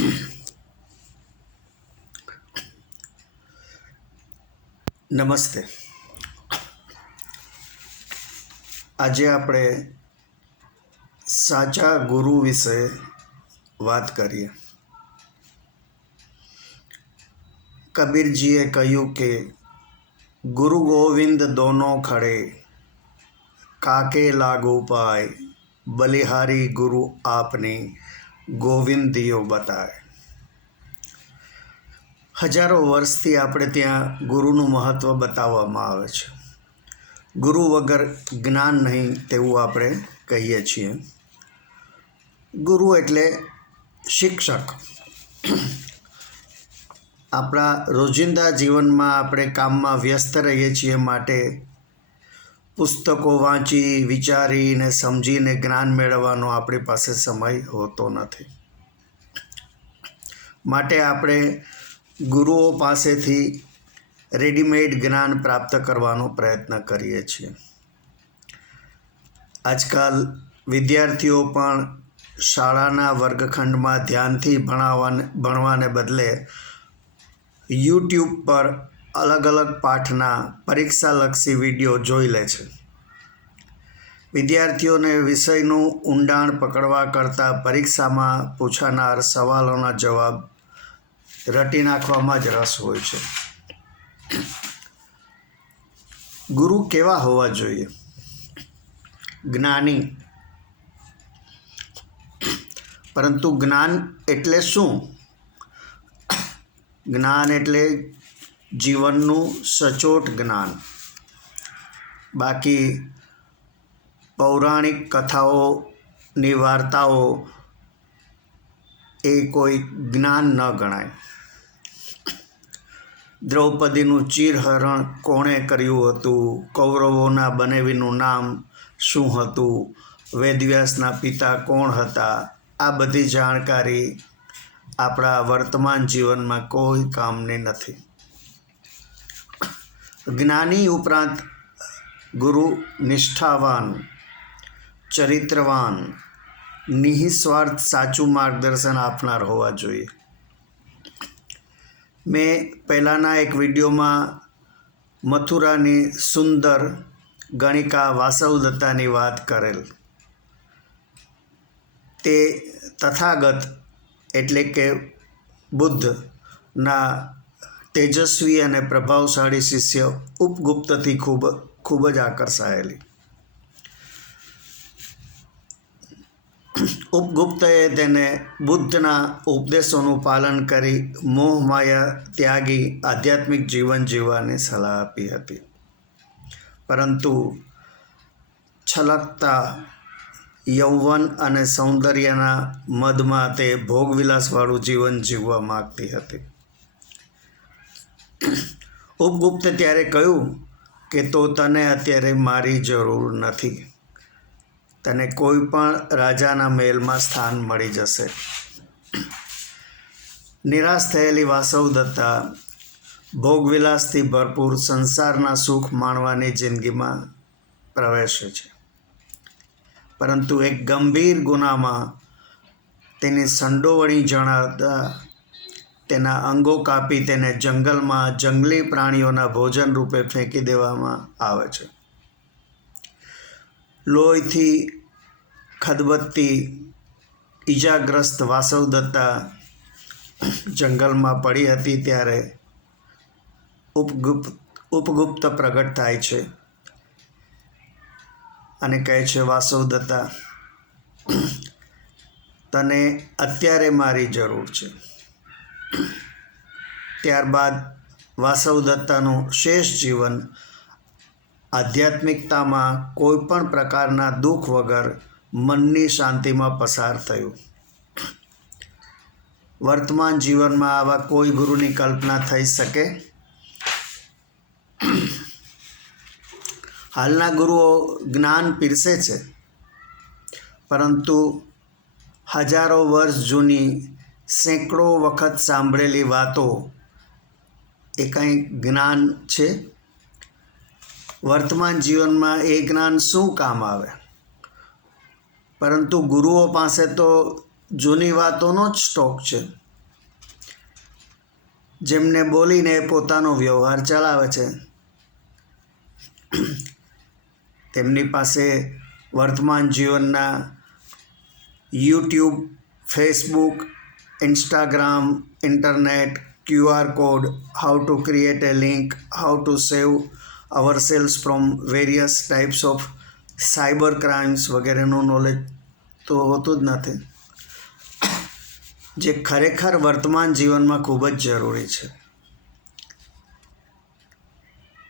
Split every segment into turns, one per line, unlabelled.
નમસ્તે આજે આપણે સાચા ગુરુ વિશે વાત કરીએ. કબીરજીએ કહ્યું કે, ગુરુ ગોવિંદ દોનો ખડે, કાકે લાગુ પાય, બલિહારી ગુરુ આપની ગોવિંદીઓ બતાવે. હજારો વર્ષથી આપણે ત્યાં ગુરુનું મહત્ત્વ બતાવવામાં આવે છે. ગુરુ વગર જ્ઞાન નહીં તેવું આપણે કહીએ છીએ. ગુરુ એટલે શિક્ષક. આપણા રોજિંદા જીવનમાં આપણે કામમાં વ્યસ્ત રહીએ છીએ માટે પુસ્તકો વાંચી, વિચારીને, સમજીને જ્ઞાન મેળવવાનો આપણી પાસે સમય હોતો નથી. માટે આપણે ગુરુઓ પાસેથી રેડીમેડ જ્ઞાન પ્રાપ્ત કરવાનો પ્રયત્ન કરીએ છીએ. આજકાલ વિદ્યાર્થીઓ પણ શાળાના વર્ગખંડમાં ધ્યાનથી ભણાવવાને, ભણવાને બદલે યુટ્યુબ પર અલગ અલગ પાઠના પરીક્ષાલક્ષી વીડિયો જોઈ લે છે. વિદ્યાર્થીઓને વિષયનું ઊંડાણ પકડવા કરતાં પરીક્ષામાં પૂછાનાર સવાલોના જવાબ રટી નાખવામાં જ રસ હોય છે. ગુરુ કેવા હોવા જોઈએ? જ્ઞાની. પરંતુ જ્ઞાન એટલે શું? જ્ઞાન એટલે જીવનનું સચોટ જ્ઞાન. બાકી પૌરાણિક કથાઓની વાર્તાઓ એ કોઈ જ્ઞાન ન ગણાય. દ્રૌપદીનું ચીરહરણ કોણે કર્યું હતું? કૌરવોના બનેવીનું નામ શું હતું? વેદવ્યાસના પિતા કોણ હતા? આ બધી જાણકારી આપણા વર્તમાન જીવનમાં કોઈ કામની નથી. જ્ઞાની ઉપરાંત ગુરુ નિષ્ઠાવાન, ચરિત્રવાન, નિઃસ્વાર્થ સાચું માર્ગદર્શન આપનાર હોવા જોઈએ. મેં પહેલાંના એક વિડીયોમાં મથુરાની સુંદર ગણિકા વાસવદત્તાની વાત કરેલ. તે તથાગત એટલે કે બુદ્ધના તેજસ્વી અને પ્રભાવશાળી શિષ્ય ઉપગુપ્તથી ખૂબ ખૂબ જ આકર્ષાયેલી. ઉપગુપ્તએ તેને બુદ્ધના ઉપદેશોનું પાલન કરી મોહમાયા ત્યાગી આધ્યાત્મિક જીવન જીવવાની સલાહ આપી હતી. પરંતુ છલકતા યૌવન અને સૌંદર્યના મદમાં તે ભોગવિલાસવાળું જીવન જીવવા માગતી હતી. ઉપગુપ્તે ત્યારે કહ્યું કે તો તને અત્યારે મારી જરૂર નથી. તને કોઈ પણ રાજાના મહેલમાં સ્થાન મળી જશે. નિરાશ થયેલી વાસવદત્તા ભોગવિલાસથી ભરપૂર સંસારના સુખ માણવાની જિંદગીમાં પ્રવેશે છે. પરંતુ એક ગંભીર ગુનામાં તેની સંડોવણી જણાવતા તેના અંગો કાપી તેને જંગલમાં જંગલી પ્રાણીઓના ભોજન રૂપે ફેંકી દેવામાં આવે છે. લોહીથી ખદબત્તી ઈજાગ્રસ્ત વાસવદત્તા જંગલમાં પડી હતી ત્યારે ઉપગુપ્ત ઉપગુપ્ત પ્રગટ થાય છે અને કહે છે વાસવદત્તા તને અત્યારે મારી જરૂર છે. ત્યારબાદ વાસવદત્તાનું શેષ જીવન. આધ્યાત્મિકતામાં કોઈ પણ પ્રકારના દુઃખ વગર મનની શાંતિમાં પસાર થયું. વર્તમાન જીવનમાં આવા કોઈ ગુરુની કલ્પના થઈ શકે? હાલના ગુરુઓ જ્ઞાન પીરસે છે. પરંતુ હજારો વર્ષ જૂની સેંકડો વખત સાંભળેલી વાતો એ કંઈ જ્ઞાન છે? વર્તમાન જીવનમાં એ જ્ઞાન શું કામ આવે? પરંતુ ગુરુઓ પાસે તો જૂની વાતોનો જ સ્ટોક છે. જેમને બોલીને પોતાનો વ્યવહાર ચલાવે છે. તેમની પાસે વર્તમાન જીવનના YouTube, Facebook Instagram internet QR code how to create a link how to save ourselves from various types of cyber crimes વગેરેનું નોલેજ તો હોતું જ નથી. જે ખરેખર વર્તમાન જીવનમાં ખૂબ જ જરૂરી છે.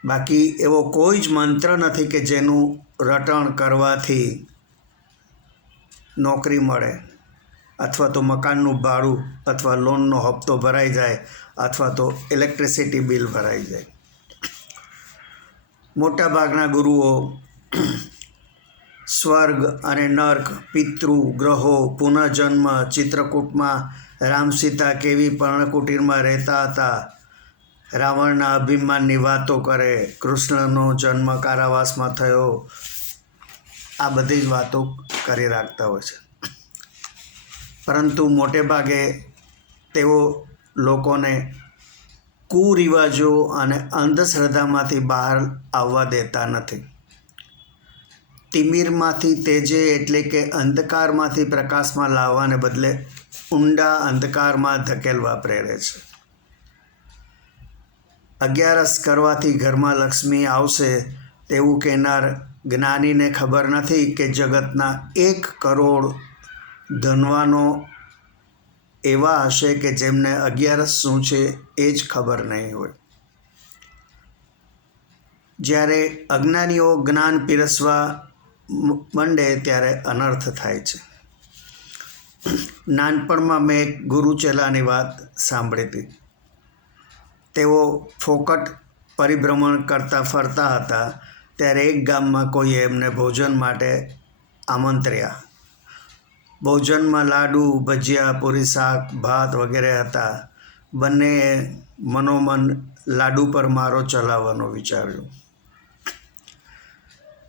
બાકી એવો કોઈ જ મંત્ર નથી કે જેનું રટણ કરવાથી નોકરી મળે. અથવા તો મકાનનું ભાડું અથવા લોનનો હપ્તો ભરાઈ જાય અથવા તો ઇલેક્ટ્રિસિટી બિલ ભરાઈ જાય. મોટાભાગના ગુરુઓ સ્વર્ગ અને નર્ક, પિતૃ, ગ્રહો, પુનઃજન્મ, ચિત્રકૂટમાં રામસીતા કેવી પર્ણકુટીરમાં રહેતા હતા, રાવણના અભિમાનની વાતો કરે, કૃષ્ણનો જન્મ કારાવાસમાં થયો, આ બધી જ વાતો કરી રાખતા હોય છે. પરંતુ મોટે ભાગે તેઓ લોકોને કુરિવાજો અને અંધશ્રદ્ધામાંથી બહાર આવવા દેતા નથી. તિમિરમાંથી તેજે એટલે કે અંધકારમાંથી પ્રકાશમાં લાવવાને બદલે ઊંડા અંધકારમાં ધકેલવા પ્રેરે છે. અગિયારસ કરવાથી ઘરમાં લક્ષ્મી આવશે તેવું કહેનાર જ્ઞાનીને ખબર નથી કે જગતના એક કરોડ ધનવાનો એવા હશે કે જેમને અગિયારસ શું છે એ જ ખબર નહીં હોય. જ્યારે અજ્ઞાનીઓ જ્ઞાન પીરસવા મંડે ત્યારે અનર્થ થાય છે. નાનપણમાં મેં એક ગુરુચેલાની વાત સાંભળી હતી. તેઓ ફોકટ પરિભ્રમણ કરતા ફરતા હતા, ત્યારે એક ગામમાં કોઈએ એમને ભોજન માટે આમંત્ર્યા. ભોજનમાં લાડુ, ભજીયા, પૂરી, શાક, ભાત વગેરે હતા. બંનેએ મનોમન લાડુ પર મારો ચલાવવાનો વિચાર્યું.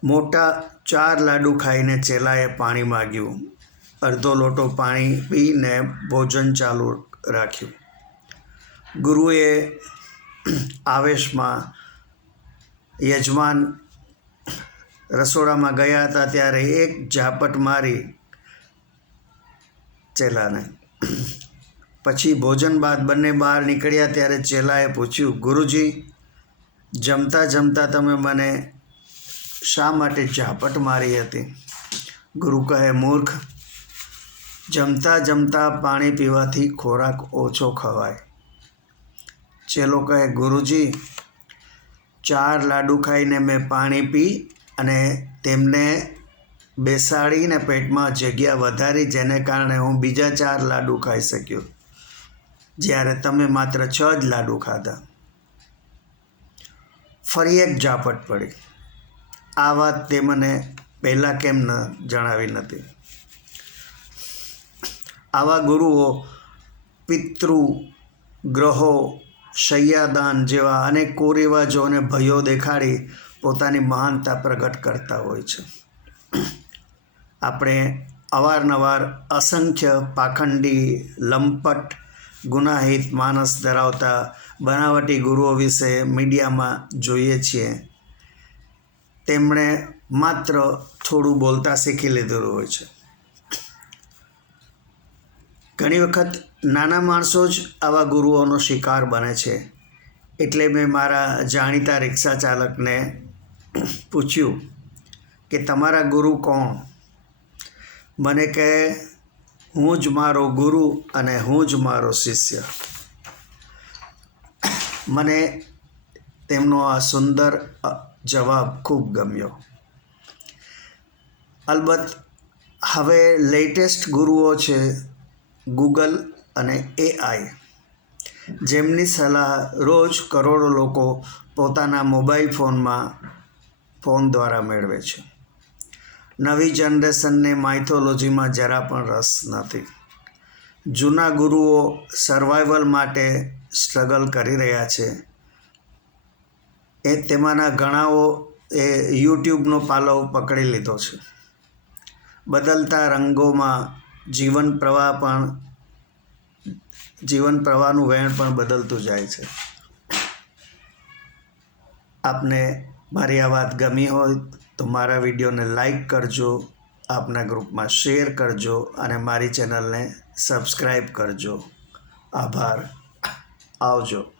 મોટા ચાર લાડુ ખાઈને ચેલાએ પાણી માગ્યું. અડધો લોટો પાણી પીને ભોજન ચાલુ રાખ્યું. ગુરુએ આવેશમાં યજમાન રસોડામાં ગયા હતા ત્યારે એક ઝાપટ મારી ચેલાને. પછી ભોજન બાદ બંને બહાર નીકળ્યા ત્યારે ચેલાએ પૂછ્યું, ગુરુજી, જમતા જમતા તમે મને શા માટે ઝાપટ મારી હતી? ગુરુ કહે, મૂર્ખ, જમતા જમતા પાણી પીવાથી ખોરાક ઓછો ખવાય. ચેલો કહે, ગુરુજી, ચાર લાડુ ખાઈને મેં પાણી પી અને તેમને બેસાડીને પેટમાં જગ્યા વધારી જેને કારણે હું બીજા ચાર લાડુ ખાઈ શક્યો. જ્યારે તમે માત્ર છ જ લાડુ ખાધા. ફરી એક ઝાપટ પડી. આ વાત તે મને પહેલાં કેમ ન જણાવી નથી આવા ગુરુઓ, પિતૃ ગ્રહો, શૈયાદાન જેવા અનેક કુરિવાજો અને ભયો દેખાડી પોતાની મહાનતા પ્રગટ કરતા હોય છે. આપણે અવારનવાર અસંખ્ય પાખંડી, લંપટ, ગુનાહિત માનસ ધરાવતા બનાવટી ગુરુઓ વિશે મીડિયામાં જોઈએ છીએ. તેમણે માત્ર થોડું બોલતા શીખી લીધેલું હોય છે. ઘણી વખત નાના માણસો જ આવા ગુરુઓનો શિકાર બને છે. એટલે મેં મારા જાણીતા રિક્ષા ચાલકને પૂછ્યું કે તમારા ગુરુ કોણ? મને કહે, હું જ મારો ગુરુ અને હું જ મારો શિષ્ય. મને તેમનો આ સુંદર જવાબ ખૂબ ગમ્યો. અલબત્ત, હવે લેટેસ્ટ ગુરુઓ છે ગૂગલ અને એઆઈ જેમની સલાહ રોજ કરોડો લોકો પોતાના મોબાઈલ ફોનમાં, ફોન દ્વારા મેળવે છે. નવી જનરેશનને માઇથોલોજીમાં જરા પણ રસ નથી. જૂના ગુરુઓ સર્વાઈવલ માટે સ્ટ્રગલ કરી રહ્યા છે. એ તેમાંના ઘણાઓ એ યુટ્યુબનો પાલવ પકડી લીધો છે. બદલતા રંગોમાં જીવન પ્રવાહ પણ, જીવન પ્રવાહનું વહેણ પણ બદલતું જાય છે. આપને મારી આ વાત ગમી હોય તો મારા વિડીયોને લાઈક કરજો, આપના ગ્રુપમાં શેર કરજો અને મારી ચેનલને સબસ્ક્રાઈબ કરજો. આભાર. આવજો.